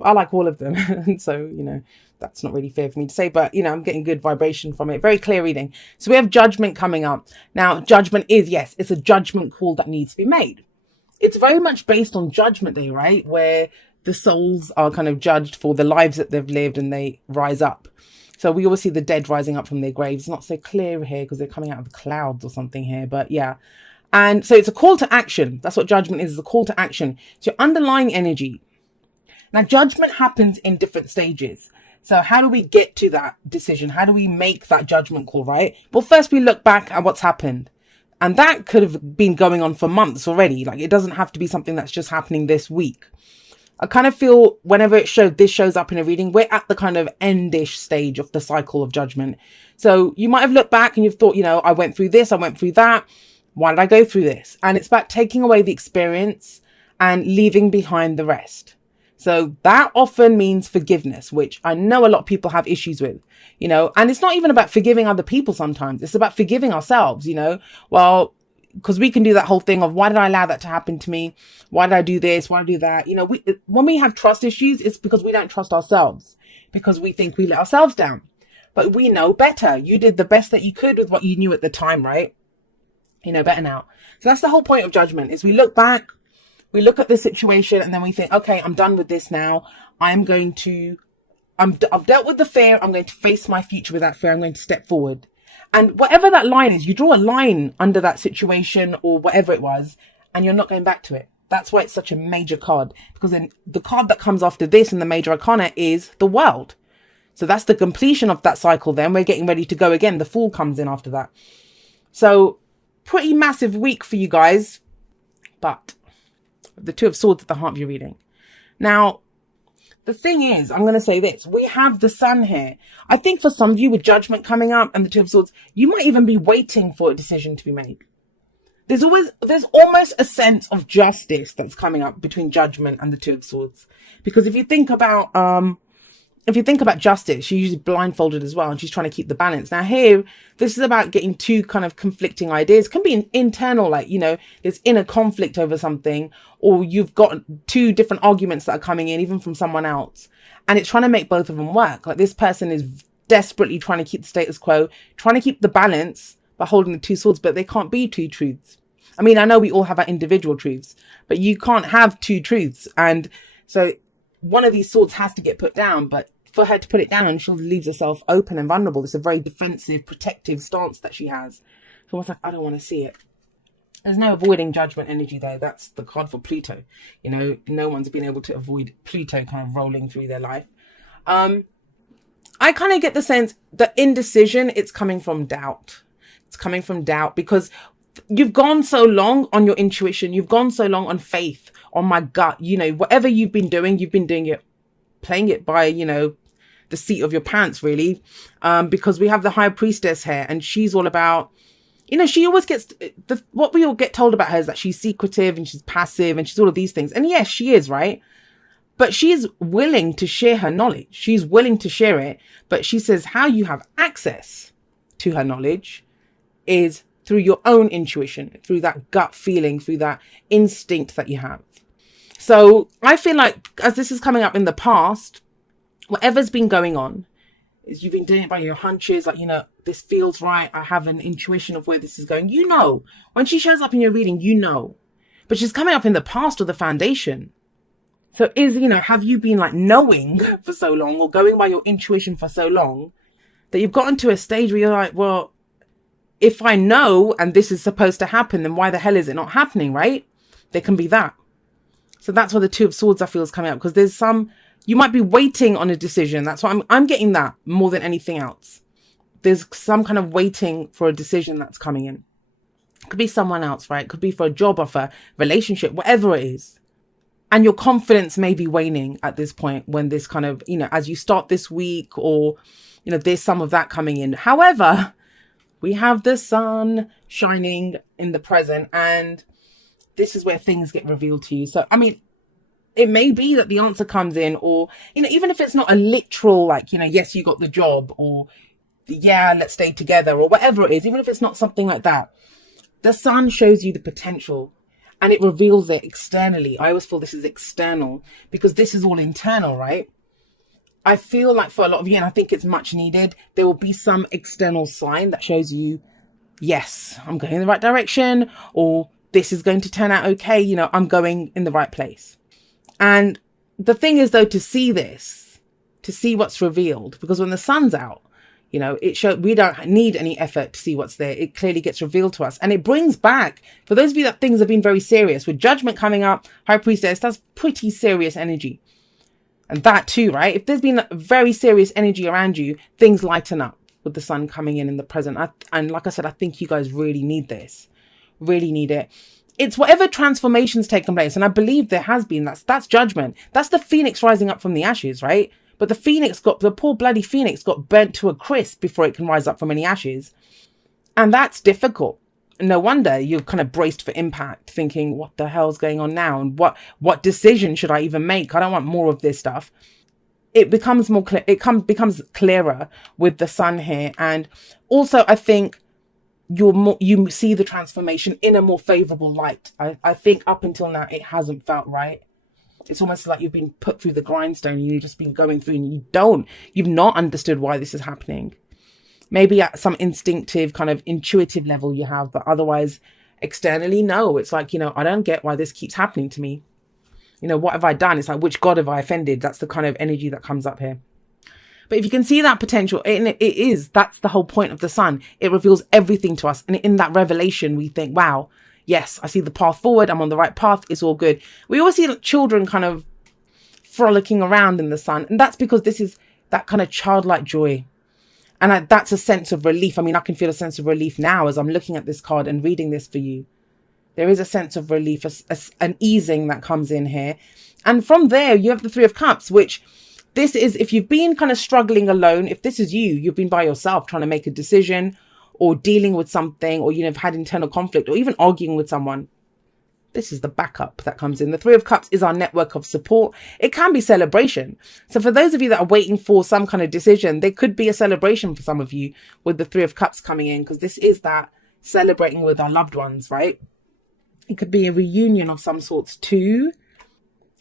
I like all of them. So, that's not really fair for me to say, but, I'm getting good vibration from it. Very clear reading. So we have judgment coming up. Now, judgment is, yes, it's a judgment call that needs to be made. It's very much based on Judgment Day, right? Where the souls are kind of judged for the lives that they've lived and they rise up. So we always see the dead rising up from their graves. It's not so clear here because they're coming out of the clouds or something here, but yeah. And so it's a call to action. That's what judgment is a call to action. It's your underlying energy. Now, judgment happens in different stages. So how do we get to that decision? How do we make that judgment call, right? Well, first we look back at what's happened. And that could have been going on for months already. Like, it doesn't have to be something that's just happening this week. I kind of feel whenever this shows up in a reading, we're at the kind of endish stage of the cycle of judgment. So you might have looked back and you've thought, I went through this, I went through that. Why did I go through this? And it's about taking away the experience and leaving behind the rest. So that often means forgiveness, which I know a lot of people have issues with, and it's not even about forgiving other people sometimes. It's about forgiving ourselves, well, because we can do that whole thing of why did I allow that to happen to me? Why did I do this? Why did I do that? When we have trust issues, it's because we don't trust ourselves, because we think we let ourselves down. But we know better. You did the best that you could with what you knew at the time, right? You know better now. So that's the whole point of judgment, is we look back, we look at the situation, and then we think, okay, I'm done with this now. I've dealt with the fear. I'm going to face my future with that fear. I'm going to step forward. And whatever that line is, you draw a line under that situation or whatever it was, and you're not going back to it. That's why it's such a major card, because then the card that comes after this in the major arcana is the World. So that's the completion of that cycle. Then we're getting ready to go again. The Fool comes in after that. So pretty massive week for you guys, but the Two of Swords at the heart of your reading. Now, the thing is, I'm going to say this. We have the Sun here. I think for some of you with Judgment coming up and the Two of Swords, you might even be waiting for a decision to be made. There's almost a sense of justice that's coming up between Judgment and the Two of Swords. Because if you think about justice, she's usually blindfolded as well, and she's trying to keep the balance. Now here, this is about getting two kind of conflicting ideas. It can be an internal, there's inner conflict over something, or you've got two different arguments that are coming in, even from someone else. And it's trying to make both of them work. Like, this person is desperately trying to keep the status quo, trying to keep the balance by holding the two swords, but they can't be two truths. I mean, I know we all have our individual truths, but you can't have two truths. And so one of these swords has to get put down, but for her to put it down, she leaves herself open and vulnerable. It's a very defensive, protective stance that she has. So it's like, I don't want to see it. There's no avoiding Judgment energy though. That's the card for Pluto. No one's been able to avoid Pluto kind of rolling through their life. I kind of get the sense that indecision, it's coming from doubt. It's coming from doubt because you've gone so long on your intuition. You've gone so long on faith, on my gut. Whatever you've been doing it, playing it by, the seat of your pants, really. Because we have the High Priestess here, and she's all about, she always gets, what we all get told about her is that she's secretive and she's passive and she's all of these things. And yes, she is, right? But she's willing to share her knowledge. She's willing to share it. But she says how you have access to her knowledge is through your own intuition, through that gut feeling, through that instinct that you have. So I feel like, as this is coming up in the past, whatever's been going on is you've been doing it by your hunches. Like, this feels right. I have an intuition of where this is going. When she shows up in your reading, but she's coming up in the past or the foundation. So have you been knowing for so long, or going by your intuition for so long, that you've gotten to a stage where you're like, well, if I know and this is supposed to happen, then why the hell is it not happening, right? There can be that. So that's why the Two of Swords I feel is coming up, because there's you might be waiting on a decision. That's why I'm getting that more than anything else. There's some kind of waiting for a decision that's coming in. It could be someone else, right? It could be for a job offer, relationship, whatever it is. And your confidence may be waning at this point when this kind of, as you start this week, or, there's some of that coming in. However, we have the sun shining in the present, and this is where things get revealed to you. So, I mean, it may be that the answer comes in, or, even if it's not a literal, yes, you got the job, or yeah, let's stay together, or whatever it is, even if it's not something like that, the sun shows you the potential. and it reveals it externally. I always feel this is external because this is all internal, right? I feel like for a lot of you, and I think it's much needed, there will be some external sign that shows you, yes, I'm going in the right direction, or this is going to turn out okay. You know, I'm going in the right place. And the thing is, though, to see this, to see what's revealed, because when the sun's out, you know, we don't need any effort to see what's there. It clearly gets revealed to us, and it brings back, for those of you that things have been very serious, with judgment coming up, high priestess, that's pretty serious energy. And that too, right? If there's been very serious energy around you, things lighten up with the sun coming in the present. And like I said, I think you guys really need this, really need it. It's whatever transformations taking place. And I believe there has been, that's judgment. That's the phoenix rising up from the ashes, right? But the poor bloody phoenix got burnt to a crisp before it can rise up from any ashes. And that's difficult. No wonder you're kind of braced for impact, thinking, what the hell's going on now? And what decision should I even make? I don't want more of this stuff. It becomes more clear. Becomes clearer with the sun here. And also, I think you see the transformation in a more favorable light. I think up until now, it hasn't felt right. It's almost like you've been put through the grindstone and you've just been going through and you've not understood why this is happening. Maybe at some instinctive kind of intuitive level you have, but otherwise externally, no. It's like, you know, I don't get why this keeps happening to me. You know, what have I done? It's like, which God have I offended? That's the kind of energy that comes up here. But if you can see that potential, that's the whole point of the sun. It reveals everything to us. And in that revelation, we think, wow, yes, I see the path forward. I'm on the right path. It's all good. We always see children kind of frolicking around in the sun. And that's because this is that kind of childlike joy. And that's a sense of relief. I mean, I can feel a sense of relief now as I'm looking at this card and reading this for you. There is a sense of relief, an easing that comes in here. And from there, you have the Three of Cups, which this is, if you've been kind of struggling alone, if this is you've been by yourself trying to make a decision or dealing with something, or you've had internal conflict or even arguing with someone. This is the backup that comes in. The Three of Cups is our network of support. It can be celebration. So for those of you that are waiting for some kind of decision, there could be a celebration for some of you with the Three of Cups coming in, because this is that celebrating with our loved ones, right? It could be a reunion of some sorts too.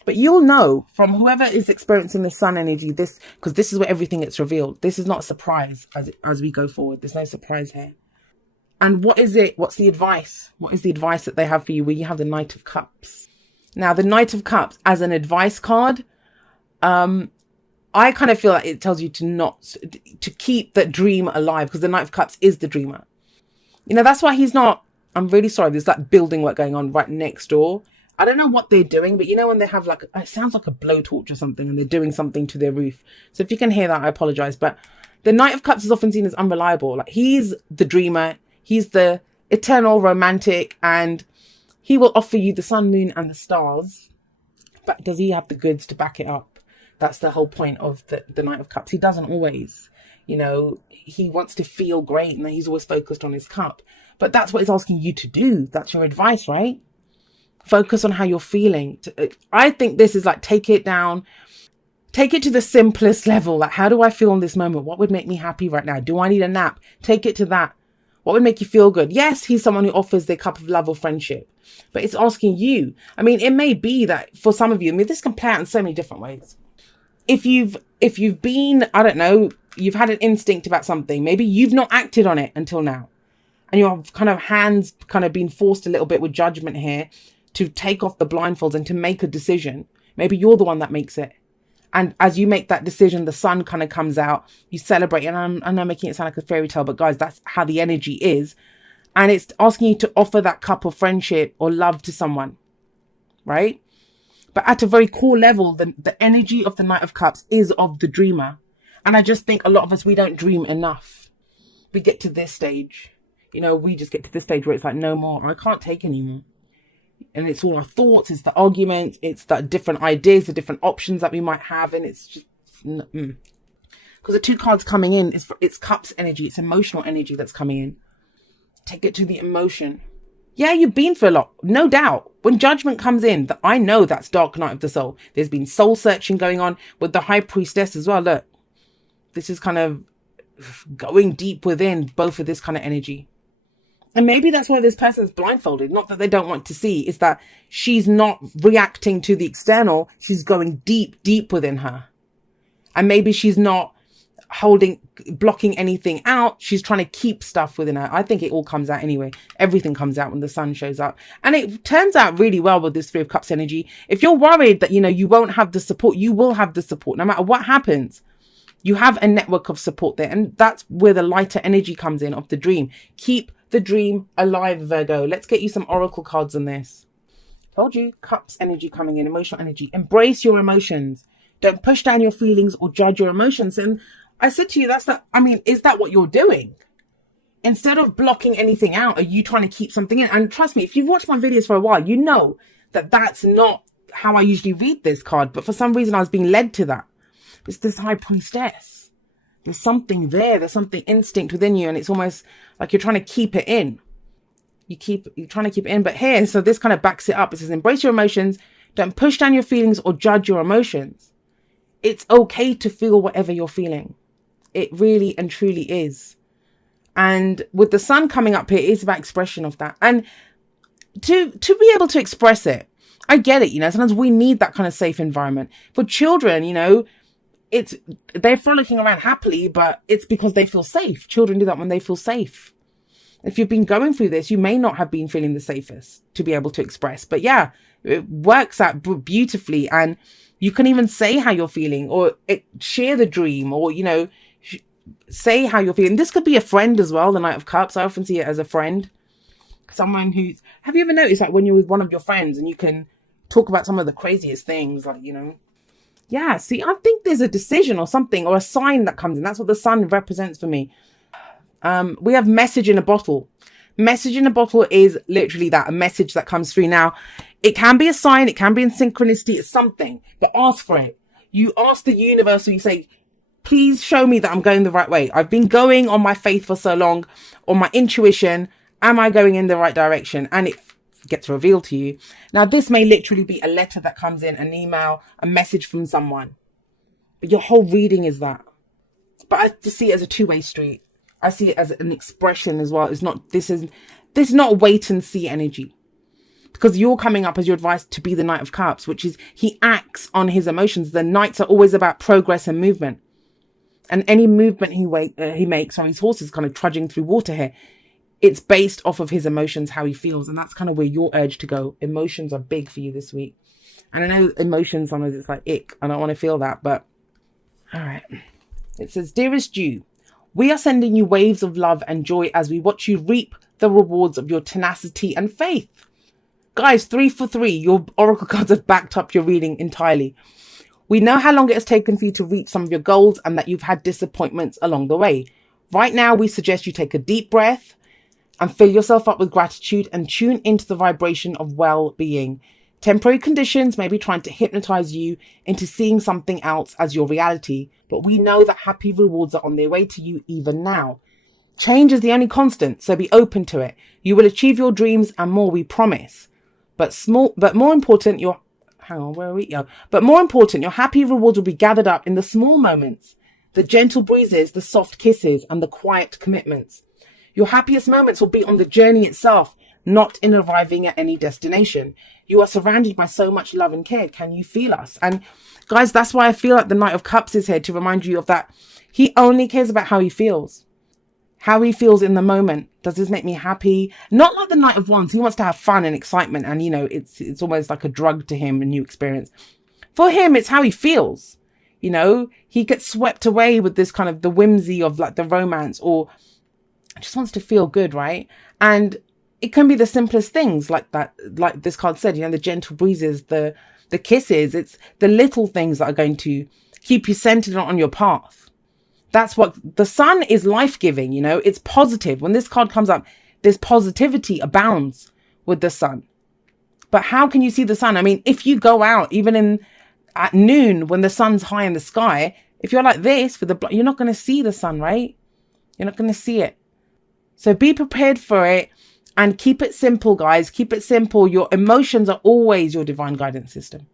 But you'll know from whoever is experiencing the sun energy, because this is where everything gets revealed. This is not a surprise as we go forward. There's no surprise here. And what is it? What's the advice? What is the advice that they have for you where you have the Knight of Cups? Now, the Knight of Cups as an advice card, I kind of feel like it tells you to keep that dream alive, because the Knight of Cups is the dreamer. You know, that's why he's not, I'm really sorry, there's that building work going on right next door. I don't know what they're doing, but you know when they have like, it sounds like a blowtorch or something, and they're doing something to their roof. So if you can hear that, I apologize. But the Knight of Cups is often seen as unreliable. Like, he's the dreamer. He's the eternal romantic, and he will offer you the sun, moon, and the stars. But does he have the goods to back it up? That's the whole point of the Knight of Cups. He doesn't always, you know, he wants to feel great, and he's always focused on his cup. But that's what it's asking you to do. That's your advice, right? Focus on how you're feeling. I think this is like, take it down. Take it to the simplest level. Like, how do I feel in this moment? What would make me happy right now? Do I need a nap? Take it to that. What would make you feel good? Yes, he's someone who offers their cup of love or friendship, but it's asking you. I mean, it may be that for some of you, I mean, this can play out in so many different ways. If you've been, I don't know, you've had an instinct about something, maybe you've not acted on it until now, and your kind of hands kind of been forced a little bit with judgment here to take off the blindfolds and to make a decision. Maybe you're the one that makes it. And as you make that decision, the sun kind of comes out, you celebrate. And I'm not making it sound like a fairy tale, but guys, that's how the energy is. And it's asking you to offer that cup of friendship or love to someone, right? But at a very core level, the energy of the Knight of Cups is of the dreamer. And I just think a lot of us, we don't dream enough. We get to this stage, you know, we just get to this stage where it's like, no more, I can't take anymore. And it's all our thoughts, it's the arguments, it's the different ideas, the different options that we might have. And it's just, because the two cards coming in, it's cups energy, it's emotional energy that's coming in. Take it to the emotion. Yeah, you've been through a lot, no doubt. When judgment comes in, I know that's dark night of the soul. There's been soul searching going on with the High Priestess as well. Look, this is kind of going deep within both of this kind of energy. And maybe that's why this person's blindfolded. Not that they don't want to see, it's that she's not reacting to the external. She's going deep, deep within her. And maybe she's not blocking anything out. She's trying to keep stuff within her. I think it all comes out anyway. Everything comes out when the sun shows up. And it turns out really well with this Three of Cups energy. If you're worried that, you won't have the support, you will have the support no matter what happens. You have a network of support there. And that's where the lighter energy comes in of the dream. Keep the dream alive, Virgo. Let's get you some oracle cards on this. Told you, Cups energy coming in, emotional energy. Embrace your emotions. Don't push down your feelings or judge your emotions. And I said to you, is that what you're doing? Instead of blocking anything out, are you trying to keep something in? And trust me, if you've watched my videos for a while, you know that that's not how I usually read this card. But for some reason, I was being led to that. It's this High Priestess. There's something there. There's something instinct within you. And it's almost like you're trying to keep it in. You're trying to keep it in. But here, so this kind of backs it up. It says, embrace your emotions. Don't push down your feelings or judge your emotions. It's okay to feel whatever you're feeling. It really and truly is. And with the sun coming up here, it's about expression of that. And to be able to express it, I get it, sometimes we need that kind of safe environment. For children, they're frolicking around happily, but it's because they feel safe. Children do that when they feel safe. If you've been going through this, you may not have been feeling the safest to be able to express. But yeah, it works out beautifully. And you can even say how you're feeling, or share the dream, or, say how you're feeling. This could be a friend as well, the Knight of Cups. I often see it as a friend. Someone who's... Have you ever noticed, like, when you're with one of your friends and you can talk about some of the craziest things, like, Yeah, see, I think there's a decision or something, or a sign that comes in. That's what the sun represents for me. We have message in a bottle. Message in a bottle is literally that, a message that comes through. Now, it can be a sign, it can be in synchronicity, it's something, but ask for it. You ask the universe, or you say, please show me that I'm going the right way. I've been going on my faith for so long, on my intuition. Am I going in the right direction? And it gets revealed to you. Now, this may literally be a letter that comes in, an email, a message from someone. But your whole reading is that. But I just see it as a two-way street. I see it as an expression as well. This is not wait and see energy. Because you're coming up as your advice to be the Knight of Cups, which is he acts on his emotions. The Knights are always about progress and movement. And any movement he makes, or his horse is kind of trudging through water here, it's based off of his emotions, how he feels. And that's kind of where you're urged to go. Emotions are big for you this week. And I know emotions, sometimes it's like, ick, I don't want to feel that. But all right. It says, dearest you, we are sending you waves of love and joy as we watch you reap the rewards of your tenacity and faith. Guys, 3 for 3. Your oracle cards have backed up your reading entirely. We know how long it has taken for you to reach some of your goals and that you've had disappointments along the way. Right now, we suggest you take a deep breath and fill yourself up with gratitude and tune into the vibration of well-being. Temporary conditions may be trying to hypnotize you into seeing something else as your reality, but we know that happy rewards are on their way to you even now. Change is the only constant, so be open to it. You will achieve your dreams and more, we promise. But more important, your happy rewards will be gathered up in the small moments, the gentle breezes, the soft kisses, and the quiet commitments. Your happiest moments will be on the journey itself, not in arriving at any destination. You are surrounded by so much love and care. Can you feel us? And guys, that's why I feel like the Knight of Cups is here to remind you of that. He only cares about how he feels. How he feels in the moment. Does this make me happy? Not like the Knight of Wands. He wants to have fun and excitement. And, it's almost like a drug to him, a new experience. For him, it's how he feels. He gets swept away with this kind of the whimsy of like the romance, or just wants to feel good, right? And it can be the simplest things like that. Like this card said, the gentle breezes, the kisses. It's the little things that are going to keep you centered on your path. That's what the sun is, life-giving, it's positive. When this card comes up, this positivity abounds with the sun. But how can you see the sun? I mean, if you go out, even at noon, when the sun's high in the sky, if you're like this, you're not going to see the sun, right? You're not going to see it. So be prepared for it and keep it simple, guys. Keep it simple. Your emotions are always your divine guidance system.